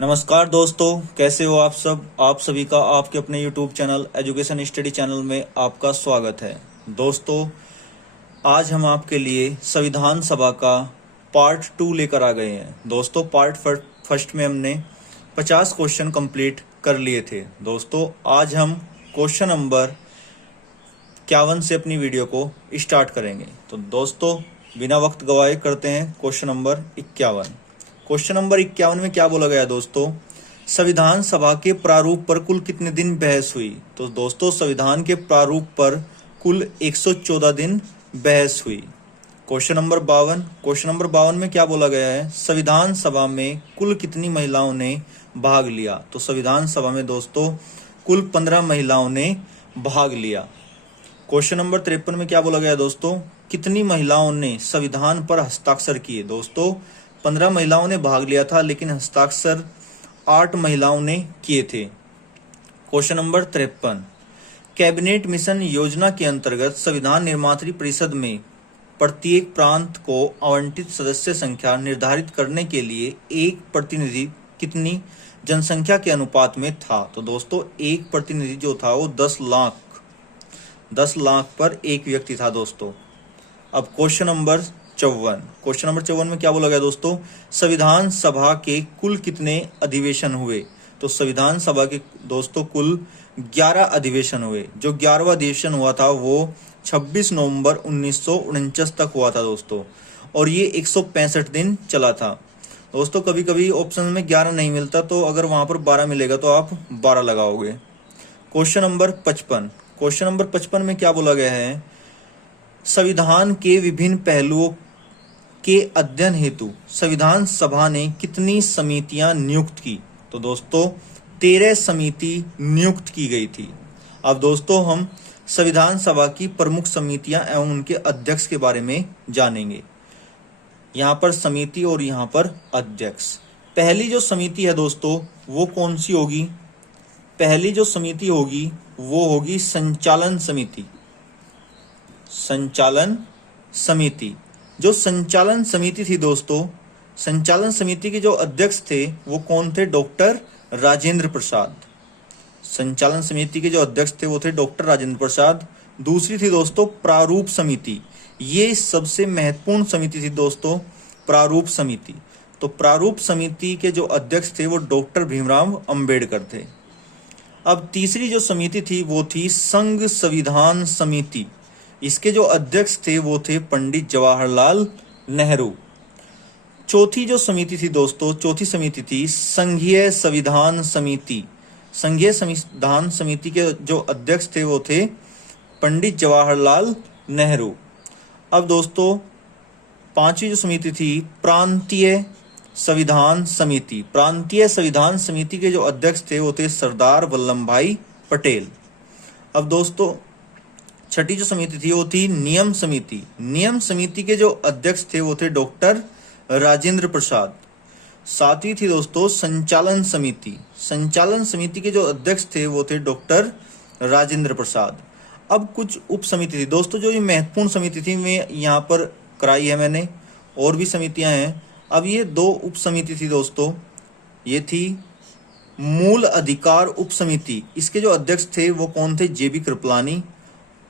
नमस्कार दोस्तों, कैसे हो आप सब। आप सभी का आपके अपने YouTube channel education study channel में आपका स्वागत है। दोस्तों, आज हम आपके लिए संविधान सभा का पार्ट 2 लेकर आ गए हैं। दोस्तों, पार्ट फर्स्ट में हमने 50 क्वेश्चन कंप्लीट कर लिए थे। दोस्तों, आज हम क्वेश्चन नंबर 51 से अपनी वीडियो को स्टार्ट करेंगे। तो दोस्तों, बिना वक्त गवाए करते हैं क्वेश्चन नंबर 51। क्वेश्चन नंबर 51 में क्या बोला गया दोस्तों, संविधान सभा के प्रारूप पर कुल कितने दिन बहस हुई। तो दोस्तों, संविधान के प्रारूप पर कुल 114 दिन बहस हुई। क्वेश्चन नंबर 52 में क्या बोला गया है, संविधान सभा में कुल कितनी महिलाओं ने भाग लिया। तो संविधान सभा में दोस्तों कुल 15 महिलाओं ने भाग लिया। क्वेश्चन नंबर 53 में क्या बोला गया दोस्तों, कितनी महिलाओं ने संविधान पर हस्ताक्षर किए। दोस्तों, 15 महिलाओं ने भाग लिया था, लेकिन हस्ताक्षर 8 महिलाओं ने किए थे। क्वेश्चन नंबर 53, कैबिनेट मिशन योजना के अंतर्गत संविधान निर्मात्री परिषद में प्रत्येक प्रांत को आवंटित सदस्य संख्या निर्धारित करने के लिए एक प्रतिनिधि कितनी जनसंख्या के अनुपात में था। तो दोस्तों, एक प्रतिनिधि जो था वो 10 लाख पर एक व्यक्ति था दोस्तों। अब क्वेश्चन नंबर 54 में क्या बोला गया दोस्तों, संविधान सभा के कुल कितने अधिवेशन हुए। तो संविधान सभा के दोस्तों कुल 11 अधिवेशन हुए। जो 11वां अधिवेशन हुआ था वो 26 नवंबर 1949 तक हुआ था दोस्तों, और ये 165 दिन चला था दोस्तों। कभी कभी ऑप्शन में 11 नहीं मिलता, तो अगर वहां पर 12 मिलेगा तो आप 12 लगाओगे। क्वेश्चन नंबर 55 में क्या बोला गया है, संविधान के विभिन्न पहलुओं के अध्ययन हेतु संविधान सभा ने कितनी समितियां नियुक्त की। तो दोस्तों 13 समिति नियुक्त की गई थी। अब दोस्तों हम संविधान सभा की प्रमुख समितियां एवं उनके अध्यक्ष के बारे में जानेंगे। यहाँ पर समिति और यहाँ पर अध्यक्ष। पहली जो समिति है दोस्तों वो कौन सी होगी, पहली जो समिति होगी वो होगी संचालन समिति। संचालन समिति, जो संचालन समिति थी दोस्तों, संचालन समिति के जो अध्यक्ष थे वो कौन थे, डॉक्टर राजेंद्र प्रसाद। संचालन समिति के जो अध्यक्ष थे वो थे डॉक्टर राजेंद्र प्रसाद। दूसरी थी दोस्तों प्रारूप समिति। ये सबसे महत्वपूर्ण समिति थी दोस्तों, प्रारूप समिति। तो प्रारूप समिति के जो अध्यक्ष थे वो डॉक्टर भीमराव अंबेडकर थे। अब तीसरी जो समिति थी वो थी संघ संविधान समिति। इसके जो अध्यक्ष थे वो थे पंडित जवाहरलाल नेहरू। चौथी जो समिति थी दोस्तों, चौथी समिति थी संघीय संविधान समिति। संघीय संविधान समिति के जो अध्यक्ष थे वो थे पंडित जवाहरलाल नेहरू। अब दोस्तों पांचवी जो समिति थी प्रांतीय संविधान समिति। प्रांतीय संविधान समिति के जो अध्यक्ष थे वो थे सरदार वल्लभ भाई पटेल। अब दोस्तों छठी जो समिति थी वो थी नियम समिति। नियम समिति के जो अध्यक्ष थे वो थे डॉक्टर राजेंद्र प्रसाद। सातवीं थी दोस्तों संचालन समिति। संचालन समिति के जो अध्यक्ष थे वो थे डॉक्टर राजेंद्र प्रसाद। अब कुछ उप समिति थी दोस्तों, जो ये महत्वपूर्ण समिति थी मैं यहाँ पर कराई है मैंने, और भी समितियां हैं। अब ये 2 उप समिति थी दोस्तों, ये थी मूल अधिकार उप समिति। इसके जो अध्यक्ष थे वो कौन थे, जेबी कृपलानी।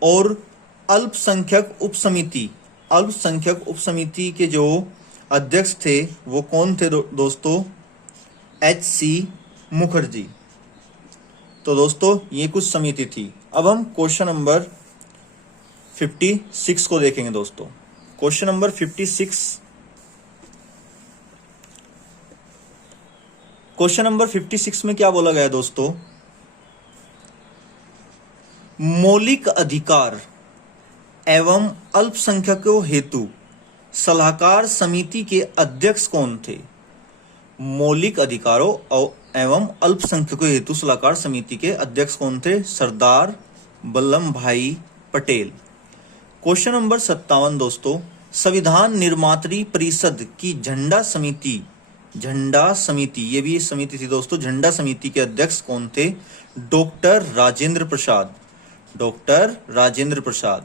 और अल्पसंख्यक उप समिति, अल्पसंख्यक उप समिति के जो अध्यक्ष थे वो कौन थे दोस्तों, HC मुखर्जी। तो दोस्तों ये कुछ समिति थी। अब हम क्वेश्चन नंबर 56 को देखेंगे दोस्तों। क्वेश्चन नंबर 56 में क्या बोला गया दोस्तों, मौलिक अधिकार एवं अल्पसंख्यकों हेतु सलाहकार समिति के अध्यक्ष कौन थे। मौलिक अधिकारों एवं अल्पसंख्यकों हेतु सलाहकार समिति के अध्यक्ष कौन थे, सरदार वल्लभ भाई पटेल। क्वेश्चन नंबर 57 दोस्तों, संविधान निर्मात्री परिषद की झंडा समिति, ये भी समिति थी दोस्तों, झंडा समिति के अध्यक्ष कौन थे, doctor Rajendra Prasad. Doctor Rajendra Prasad.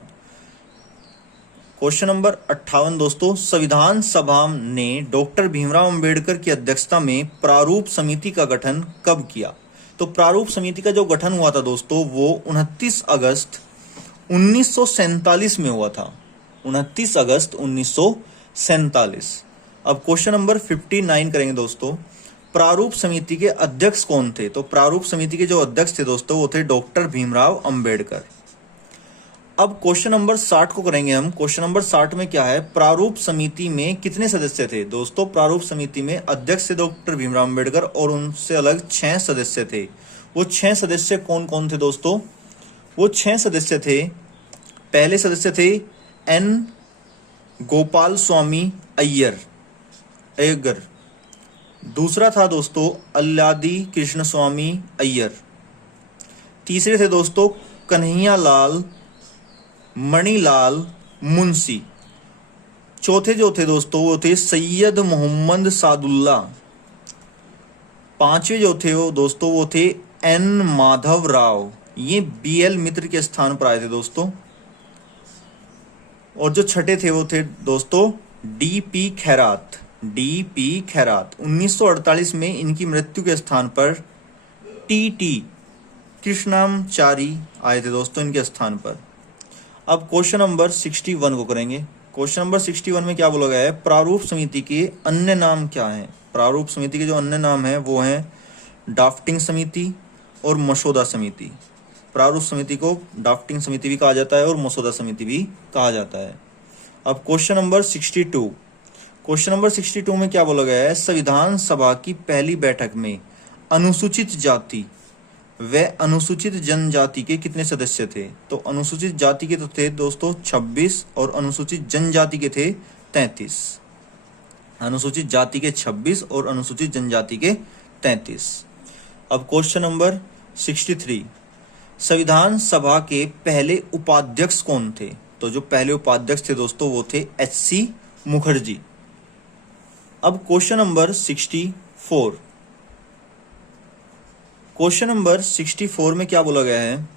Question number 58 दोस्तों, संविधान सभा ने डॉक्टर भीमराव अंबेडकर की अध्यक्षता में प्रारूप समिति का गठन कब किया? तो प्रारूप समिति का जो गठन हुआ था दोस्तों वो 29 अगस्त 1947 में हुआ था। 29 अगस्त 1947। अब क्वेश्चन नंबर 59 करेंगे दोस्तों, प्रारूप समिति के अध्यक्ष कौन थे? तो प्रारूप समिति के जो अध्यक्ष थे दोस्तों वो थे डॉक्टर भीमराव अंबेडकर। अब क्वेश्चन नंबर 60 को करेंगे हम। क्वेश्चन नंबर 60 में क्या है, प्रारूप समिति में कितने सदस्य थे? दोस्तों प्रारूप समिति में अध्यक्ष थे डॉक्टर भीमराव अंबेडकर और उनसे अलग 6 सदस्य थे। वो 6 सदस्य कौन कौन थे दोस्तों? वो 6 सदस्य थे। पहले सदस्य थे एन गोपाल स्वामी अय्यर। दूसरा था दोस्तों अल्लादी कृष्ण स्वामी अय्यर। तीसरे थे दोस्तों कन्हैया लाल मणिलाल मुंशी। चौथे जो थे दोस्तों वो थे सैयद मोहम्मद सादुल्ला। पांचवे जो थे वो दोस्तों वो थे एन माधव राव। ये बीएल मित्र के स्थान पर आए थे दोस्तों। और जो छठे थे वो थे दोस्तों डीपी खैरात। 1948 में इनकी मृत्यु के स्थान पर टीटी कृष्णामचारी आए थे दोस्तों इनके स्थान पर। अब क्वेश्चन नंबर 61 को करेंगे। क्वेश्चन नंबर 61 में क्या बोला गया है, प्रारूप समिति के अन्य नाम क्या हैं? प्रारूप समिति के जो अन्य नाम हैं वो हैं ड्राफ्टिंग समिति और मसौदा समिति। प्रारूप समिति को ड्राफ्टिंग समिति भी कहा जाता है और मसौदा समिति भी कहा जाता है। अब क्वेश्चन नंबर 62। क्वेश्चन नंबर 62 में क्या बोला गया है, संविधान सभा की पहली बैठक में अनुसूचित जाति व अनुसूचित जनजाति के कितने सदस्य थे? तो अनुसूचित जाति के तो थे दोस्तों 26 और अनुसूचित जनजाति के थे 33। अनुसूचित जाति के 26 और अनुसूचित जनजाति के 33। अब क्वेश्चन नंबर 63, संविधान सभा के पहले उपाध्यक्ष कौन थे? तो जो पहले उपाध्यक्ष थे दोस्तों वो थे एच.सी. मुखर्जी। अब क्वेश्चन नंबर 64। क्वेश्चन नंबर 64 में क्या बोला गया है,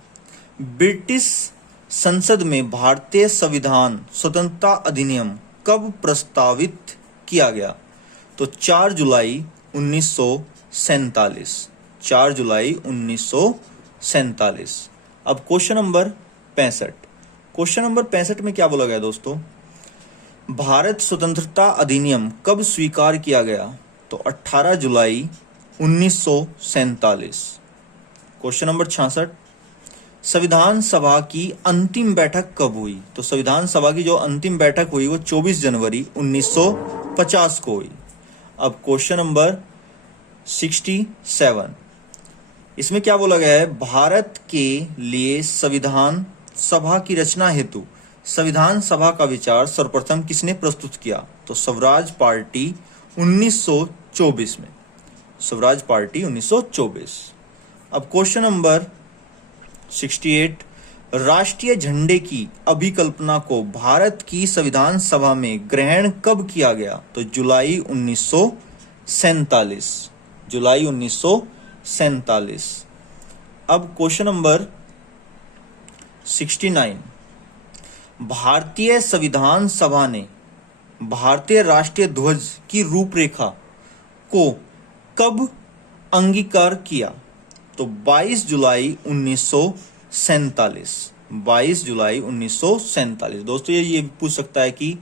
ब्रिटिश संसद में भारतीय संविधान स्वतंत्रता अधिनियम कब प्रस्तावित किया गया? तो 4 जुलाई 1947। 4 जुलाई 1947। अब क्वेश्चन नंबर 65। क्वेश्चन नंबर 65 में क्या बोला गया दोस्तों, भारत स्वतंत्रता अधिनियम कब स्वीकार किया गया? तो 18 जुलाई 1947। क्वेश्चन नंबर 66, संविधान सभा की अंतिम बैठक कब हुई? तो संविधान सभा की जो अंतिम बैठक हुई वो 24 जनवरी 1950 को हुई। अब क्वेश्चन नंबर 67, इसमें क्या बोला गया है, भारत के लिए संविधान सभा की रचना हेतु संविधान सभा का विचार सर्वप्रथम किसने प्रस्तुत किया? तो स्वराज पार्टी 1924 में। स्वराज पार्टी 1924। अब क्वेश्चन नंबर 68, राष्ट्रीय झंडे की अभिकल्पना को भारत की संविधान सभा में ग्रहण कब किया गया? तो जुलाई 1947। जुलाई 1947। अब क्वेश्चन नंबर 69, भारतीय संविधान सभा ने भारतीय राष्ट्रीय ध्वज की रूपरेखा को कब अंगीकार किया? तो 22 जुलाई 1947। 22 जुलाई 1947। दोस्तों ये पूछ सकता है कि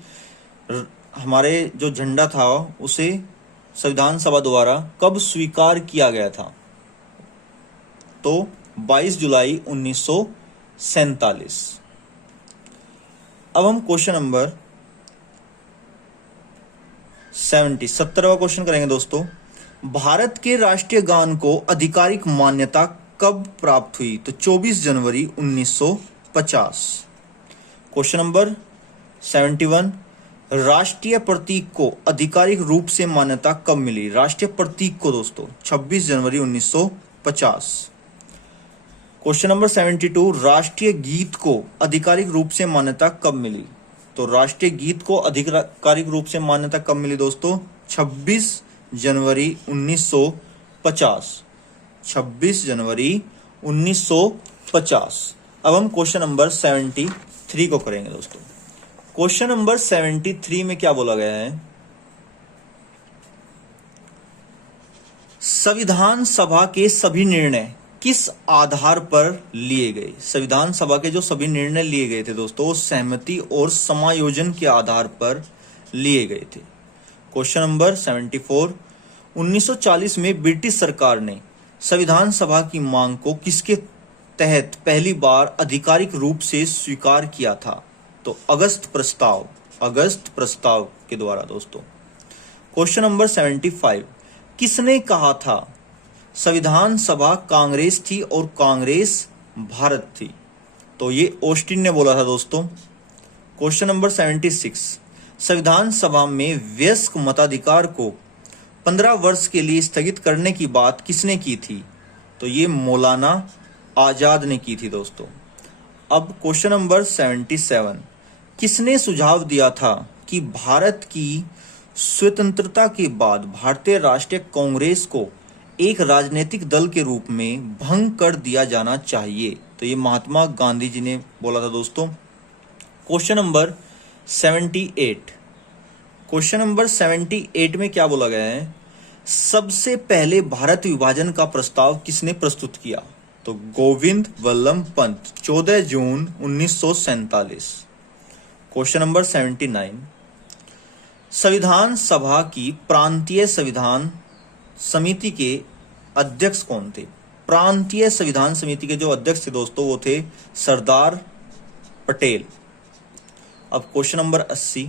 हमारे जो झंडा था उसे संविधान सभा द्वारा कब स्वीकार किया गया था? तो 22 जुलाई 1947। अब हम क्वेश्चन नंबर 17वां क्वेश्चन करेंगे दोस्तों, भारत के राष्ट्रीय गान को आधिकारिक मान्यता कब प्राप्त हुई? तो 24 जनवरी 1950। क्वेश्चन नंबर 71, राष्ट्रीय प्रतीक को आधिकारिक रूप से मान्यता कब मिली? राष्ट्रीय प्रतीक को दोस्तों 26 जनवरी 1950। क्वेश्चन नंबर 72, राष्ट्रीय गीत को आधिकारिक रूप से मान्यता कब मिली? तो राष्ट्रीय गीत को आधिकारिक रूप से मान्यता कब मिली दोस्तों? 26 जनवरी 1950। 26 जनवरी 1950। अब हम क्वेश्चन नंबर 73 को करेंगे दोस्तों। क्वेश्चन नंबर 73 में क्या बोला गया है? संविधान सभा के सभी निर्णय किस आधार पर लिए गए? संविधान सभा के जो सभी निर्णय लिए गए थे दोस्तों, सहमति और समायोजन के आधार पर लिए गए थे। क्वेश्चन नंबर 74, 1940 में ब्रिटिश सरकार ने संविधान सभा की मांग को किसके तहत पहली बार आधिकारिक रूप से स्वीकार किया था? तो अगस्त प्रस्ताव के द्वारा दोस्तों। क्वेश्चन नंबर 75, किसने कहा था संविधान सभा कांग्रेस थी और कांग्रेस भारत थी? तो ये ऑस्टिन ने बोला था दोस्तों। क्वेश्चन नंबर 76, संविधान सभा में वयस्क मताधिकार को 15 वर्ष के लिए स्थगित करने की बात किसने की थी? तो ये मौलाना आजाद ने की थी दोस्तों। अब क्वेश्चन नंबर 77, किसने सुझाव दिया था कि भारत की स्वतंत्रता के बाद भारतीय राष्ट्रीय कांग्रेस को एक राजनीतिक दल के रूप में भंग कर दिया जाना चाहिए? तो ये महात्मा गांधी जी ने बोला था दोस्तों। क्वेश्चन नंबर 78, क्वेश्चन नंबर 78 में क्या बोला गया है? सबसे पहले भारत विभाजन का प्रस्ताव किसने प्रस्तुत किया? तो गोविंद वल्लभ पंत, 14 जून 1947। क्वेश्चन नंबर 79, संविधान सभा की प्रांतीय संविधान समिति के अध्यक्ष कौन थे? प्रांतीय संविधान समिति के जो अध्यक्ष थे दोस्तों, वो थे सरदार पटेल। अब question number 80,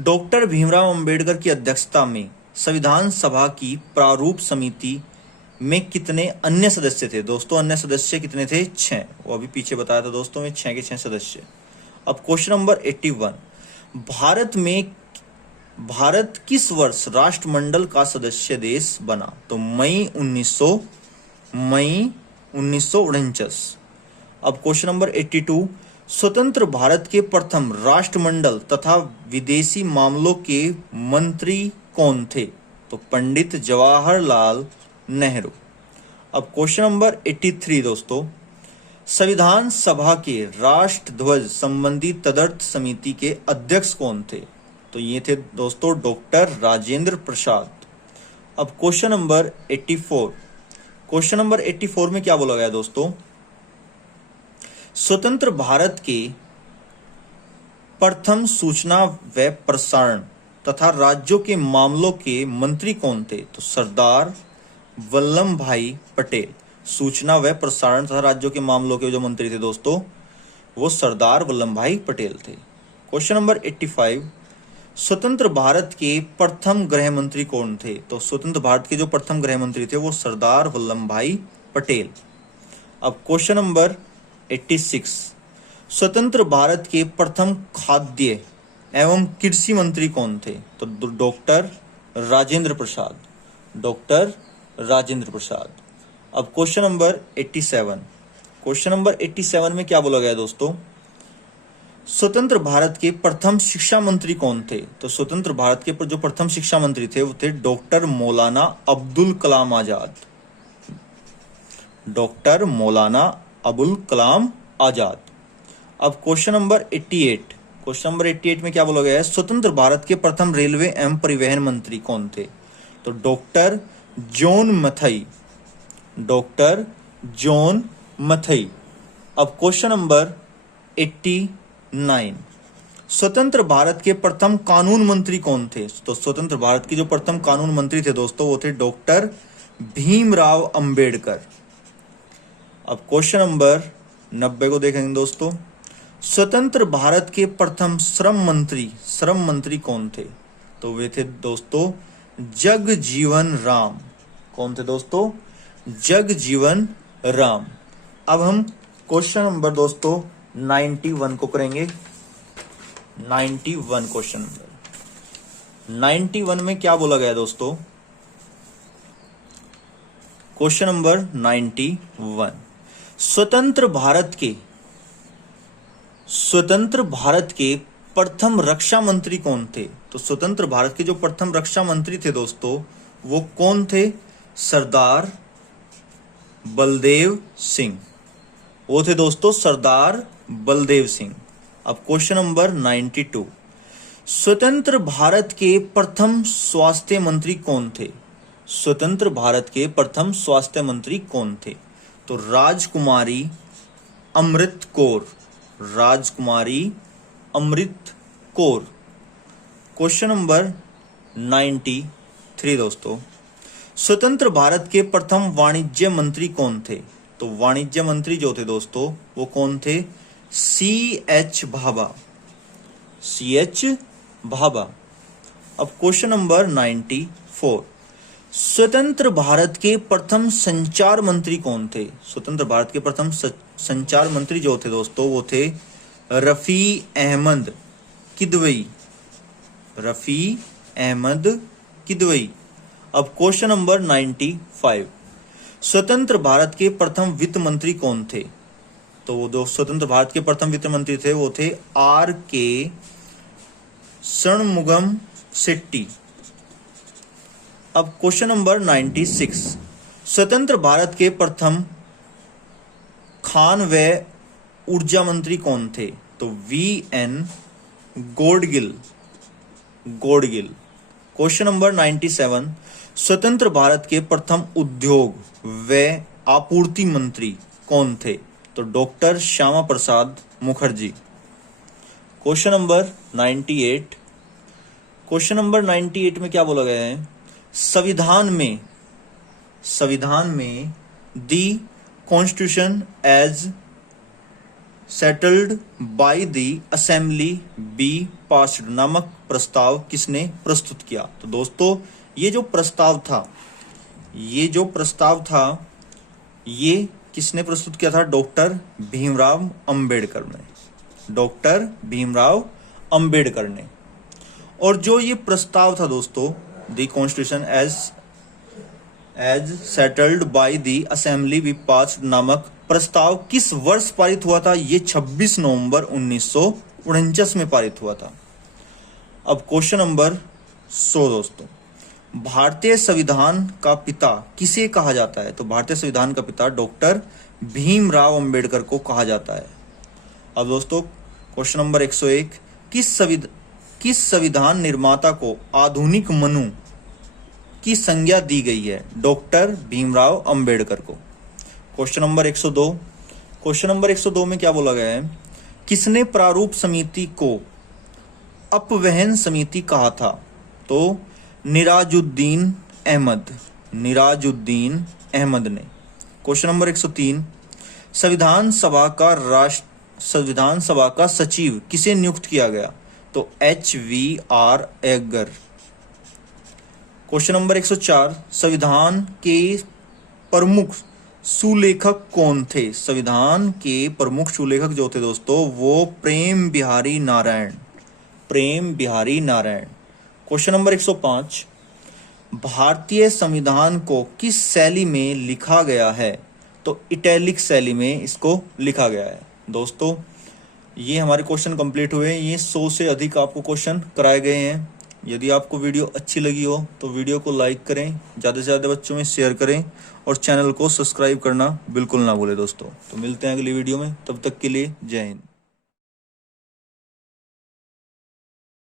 doctor Bhimrao Ambedkar की अध्यक्षता में संविधान सभा की प्रारूप समिति में कितने अन्य सदस्य थे? दोस्तों अन्य सदस्य कितने थे? 6। वो अभी पीछे बताया था दोस्तों में 6 के 6 सदस्य। अब क्वेश्चन नंबर 81, भारत किस वर्ष राष्ट्रमंडल का सदस्य देश बना? तो मई 1949। अब क्वेश्चन नंबर 82, स्वतंत्र भारत के प्रथम राष्ट्रमंडल तथा विदेशी मामलों के मंत्री कौन थे? तो पंडित जवाहरलाल नेहरू। अब क्वेश्चन नंबर 83 दोस्तों, संविधान सभा के राष्ट्रध्वज संबंधी तदर्थ समिति के अध्यक्ष कौन थे? तो ये थे दोस्तों डॉक्टर राजेंद्र प्रसाद। अब क्वेश्चन नंबर 84, क्वेश्चन नंबर 84 में क्या बोला गया दोस्तों? स्वतंत्र भारत के प्रथम सूचना व प्रसारण तथा राज्यों के मामलों के मंत्री कौन थे? तो सरदार वल्लभ भाई पटेल। सूचना व प्रसारण तथा राज्यों के मामलों के जो मंत्री थे दोस्तों, वो सरदार वल्लभ भाई पटेल थे। क्वेश्चन नंबर 85, स्वतंत्र भारत के प्रथम गृह मंत्री कौन थे? तो स्वतंत्र भारत के जो प्रथम गृह मंत्री थे वो सरदार वल्लभ भाई पटेल। अब क्वेश्चन नंबर 86, स्वतंत्र भारत के प्रथम खाद्य एवं कृषि मंत्री कौन थे? तो डॉक्टर राजेंद्र प्रसाद। अब क्वेश्चन नंबर 87, क्वेश्चन नंबर 87 में क्या बोला गया दोस्तों? स्वतंत्र भारत के प्रथम शिक्षा मंत्री कौन थे? तो स्वतंत्र भारत के जो प्रथम शिक्षा मंत्री थे वो थे डॉक्टर मौलाना अब्दुल कलाम आजाद। डॉक्टर मौलाना अबुल कलाम आजाद। अब क्वेश्चन नंबर 88, क्वेश्चन नंबर 88 में क्या बोला गया है? स्वतंत्र भारत के प्रथम रेलवे एवं परिवहन मंत्री कौन थे? तो डॉक्टर जॉन मथई। अब क्वेश्चन नंबर 89, स्वतंत्र भारत के प्रथम कानून मंत्री कौन थे? तो स्वतंत्र भारत के जो प्रथम कानून मंत्री थे दोस्तों वो थे डॉक्टर भीमराव अंबेडकर। अब क्वेश्चन नंबर 90 को देखेंगे दोस्तों, स्वतंत्र भारत के प्रथम श्रम मंत्री कौन थे? तो वे थे दोस्तों जगजीवन राम। कौन थे दोस्तों? जगजीवन राम। अब हम क्वेश्चन नंबर दोस्तों 91 को करेंगे। 91 क्वेश्चन नंबर 91 में क्या बोला गया दोस्तों? क्वेश्चन नंबर 91, स्वतंत्र भारत के प्रथम रक्षा मंत्री कौन थे? तो स्वतंत्र भारत के जो प्रथम रक्षा मंत्री थे दोस्तों वो कौन थे? सरदार बलदेव सिंह। वो थे दोस्तों सरदार बलदेव सिंह। अब क्वेश्चन नंबर 92, स्वतंत्र भारत के प्रथम स्वास्थ्य मंत्री कौन थे? स्वतंत्र भारत के प्रथम स्वास्थ्य मंत्री कौन थे? तो राजकुमारी अमृत कौर, राजकुमारी अमृत कौर। क्वेश्चन नंबर 93 दोस्तों, स्वतंत्र भारत के प्रथम वाणिज्य मंत्री कौन थे? तो वाणिज्य मंत्री जो थे दोस्तों वो कौन थे? C.H. भाभा, C.H. भाभा। अब क्वेश्चन नंबर 94, स्वतंत्र भारत के प्रथम संचार मंत्री कौन थे? स्वतंत्र भारत के प्रथम संचार मंत्री जो थे दोस्तों वो थे रफी अहमद किदवई, रफी अहमद किदवई। अब क्वेश्चन नंबर 95, स्वतंत्र भारत के प्रथम वित्त मंत्री कौन थे? तो वो दो स्वतंत्र भारत के प्रथम वित्त मंत्री थे वो थे R.K. षणमुगम शेट्टी। अब क्वेश्चन नंबर 96, स्वतंत्र भारत के प्रथम खान व ऊर्जा मंत्री कौन थे? तो V.N. Gadgil, Gadgil. Question number 97, स्वतंत्र भारत के प्रथम उद्योग व आपूर्ति मंत्री कौन थे? तो doctor Shyama Prasad Mukherjee. Question number 98, question number 98 में क्या बोला गया है? संविधान में the constitution as settled by the assembly be passed नामक प्रस्ताव किसने प्रस्तुत किया? तो दोस्तों ये जो प्रस्ताव था ये किसने प्रस्तुत किया था? डॉक्टर भीमराव अंबेडकर ने, डॉक्टर भीमराव अंबेडकर ने। और जो ये प्रस्ताव था दोस्तों, the constitution as settled by the assembly be passed नामक प्रस्ताव किस वर्ष पारित हुआ था? ये 26 नवंबर 1949 में पारित हुआ था। अब क्वेश्चन नंबर 100 दोस्तों, भारतीय संविधान का पिता किसे कहा जाता है? तो भारतीय संविधान का पिता डॉक्टर भीमराव अंबेडकर को कहा जाता है। अब दोस्तों क्वेश्चन नंबर 101, किस संविधान निर्माता को आधुनिक मनु की संज्ञा दी गई है? डॉक्टर भीमराव अंबेडकर को। क्वेश्चन नंबर 102, क्वेश्चन नंबर 102 में क्या बोला गया है? किसने प्रारूप समिति को अपवहन समिति कहा था? तो निराजुद्दीन अहमद, निराजुद्दीन अहमद ने। क्वेश्चन नंबर 103, संविधान सभा का सचिव किसे नियुक्त किया गया? तो H.V.R. एगर। क्वेश्चन नंबर 104, संविधान के प्रमुख सुलेखक कौन थे? संविधान के प्रमुख सुलेखक जो थे दोस्तों वो प्रेम बिहारी नारायण, प्रेम बिहारी नारायण। क्वेश्चन नंबर 105, भारतीय संविधान को किस शैली में लिखा गया है? तो इटैलिक शैली में इसको लिखा गया है। दोस्तों ये हमारे क्वेश्चन कंप्लीट हुए। ये 100 से अधिक आपको क्वेश्चन कराए गए हैं। यदि आपको वीडियो अच्छी लगी हो तो वीडियो को लाइक करें, ज़्यादा से ज़्यादा बच्चों में शेयर करें और चैनल को सब्सक्राइब करना बिल्कुल ना भूलें दोस्तों। तो मिलते हैं अगली वीडियो में, तब तक के लिए जय हिंद।